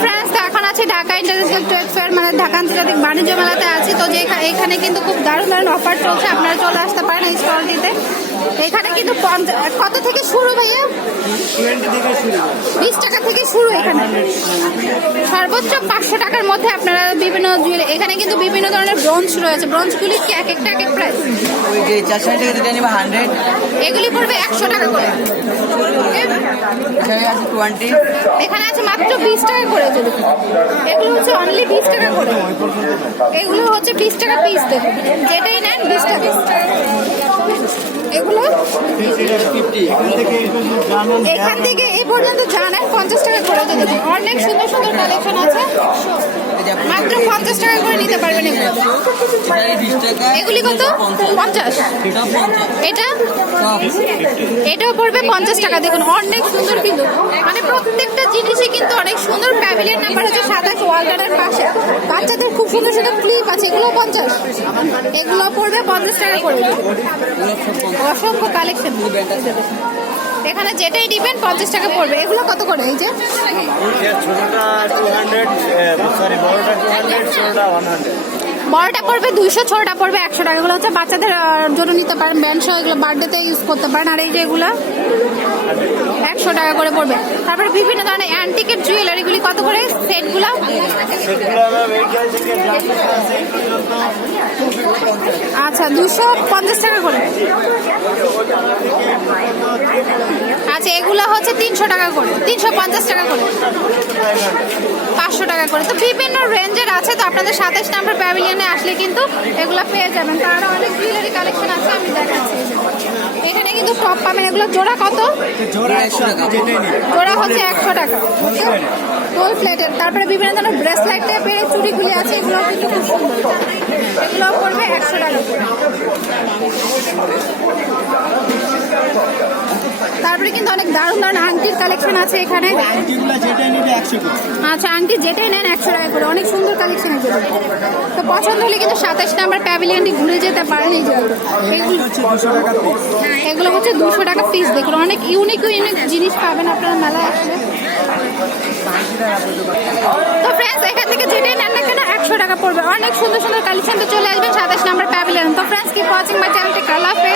Friends এখন আছে Dhaka international trade fair মানে ঢাকা আন্তর্জাতিক বাণিজ্য মেলাতে আছি। তো যে এখানে কিন্তু খুব দারুণ দারুণ অফার চলছে, আপনারা চলে আসতে পারেন এই স্টলটিতে এখানে কিন্তু কত থেকে শুরু ভাইয়া? বিশ টাকা থেকে শুরু এখানে। সর্বোচ্চ পাঁচশো টাকার মধ্যে আপনারা বিভিন্ন এখানে কিন্তু বিভিন্ন ধরনের ব্রোঞ্জ রয়েছে। ব্রোঞ্জগুলি কি এক একটা এক এক প্রাইস এগুলি পড়বে একশো টাকা করে। এখানে আছে মাত্র বিশ টাকা করে এগুলো হচ্ছে অনলি বিশ টাকা করে। এগুলো হচ্ছে বিশ টাকা পিস দেখুন। যেটাই নেন বিশ টাকা। এগুলো? এখান থেকে এ পর্যন্ত জানেন পঞ্চাশ টাকা করে। অনেক সুন্দর সুন্দর কালেকশন আছে। মাত্র পঞ্চাশ টাকা করে নিতে পারবেন এগুলো। কত? পঞ্চাশ। এটা? এটাও পড়বে পঞ্চাশ টাকা। দেখুন অনেক সুন্দর কিন্তু। মানে প্রত্যেকটা জিনিসই কিন্তু অনেক সুন্দর। প্যাভিলিয়ন নাম্বার হচ্ছে সাতাশ ওয়ালটারের পাশে। বাচ্চাদের খুব সুন্দর সুন্দর ক্লিপ আছে। এগুলো পঞ্চাশ। এগুলো পড়বে পঞ্চাশ টাকা করে। অসংখ্য কালেকশন এখানে যেটাই দিবেন পঞ্চাশ টাকা পড়বে। এগুলো কত করে এই যে? বড়টা পড়বে দুইশো ছোটটা পড়বে একশো টাকা। এগুলো হচ্ছে বাচ্চাদের জন্য নিতে পারেন। ব্যান্ড সহ এগুলো বার্থডেতে ইউজ করতে পারেন। আর এই যে এগুলো একশো টাকা করে পড়বে। তারপরে বিভিন্ন ধরনের অ্যান্টিকের জুয়েলারিগুলি কত করে? সেটগুলো? আচ্ছা দুশো পঞ্চাশ টাকা করে। হচ্ছে তিনশো টাকা করে তিনশো পঞ্চাশ টাকা করে। পাঁচশো টাকা করে। তো বিভিন্ন রেঞ্জের আছে তো আপনাদের সাতাশ নাম্বার প্যাভিলিয়নে আসলে কিন্তু এগুলো পেয়ে যাবেন। তার অনেক জুয়েলারি কালেকশন আছে আমি দেখাচ্ছি। এখানে কিন্তু টপ পাবেন। এগুলো জোড়া কত? জোড়া হচ্ছে একশো টাকা। গোল প্লেটের তারপরে বিভিন্ন ধরনের ব্রেসলেট টাইপের চুড়িগুলি আছে এগুলো কিন্তু খুব সুন্দর এগুলো পড়বে একশো টাকা করে তারপরে কিন্তু অনেক দারুণ দারুণ আংটির কালেকশন আছে এখানে। আচ্ছা আংটি যেটাই নেন একশো টাকা করে। অনেক সুন্দর কালেকশন এগুলো। তো পছন্দ হলে কিন্তু সাতাশ নাম্বার প্যাভিলিয়নটি ঘুরে যেতে পারেন এগুলো হচ্ছে দুশো টাকা পিস পিস দেখুন। অনেক ইউনিক ইউনিক জিনিস পাবেন আপনারা মেলায় আসলে। তো ফ্রেন্ডস এখান থেকে যেটাই নেন না কেন একশো টাকা পড়বে। অনেক সুন্দর সুন্দর কালেকশন তো চলে আসবেন সাতাশ নাম্বার প্যাভিলিয়ন তো ফ্রেন্ডস কি ওয়াচিং মাই চ্যানেলটি কালা